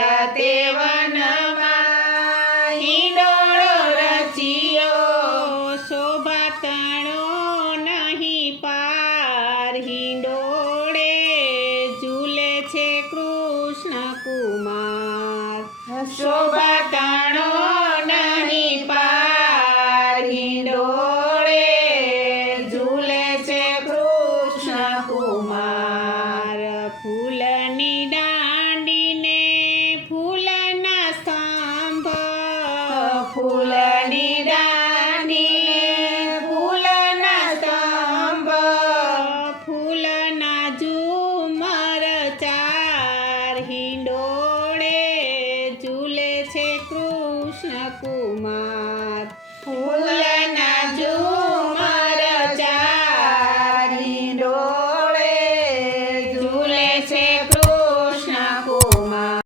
રાતે વનમાં હિંડોળો રચ્યો, શોભા તણો નહીં પાર, હિંડોળે ઝૂલે છે કૃષ્ણ કુમાર. શોભા તણો નહીં પાર, હિંડોળે ઝૂલે છે કૃષ્ણ કુમાર. ફૂલની દાંડીને ફૂલના સ્તંભ, ફૂલની દાંડીને ફૂલના સ્તંભ, ફૂલના ઝુમર ચાર, હિંડોળે ઝૂલે છે કૃષ્ણ કુમાર. ફૂલના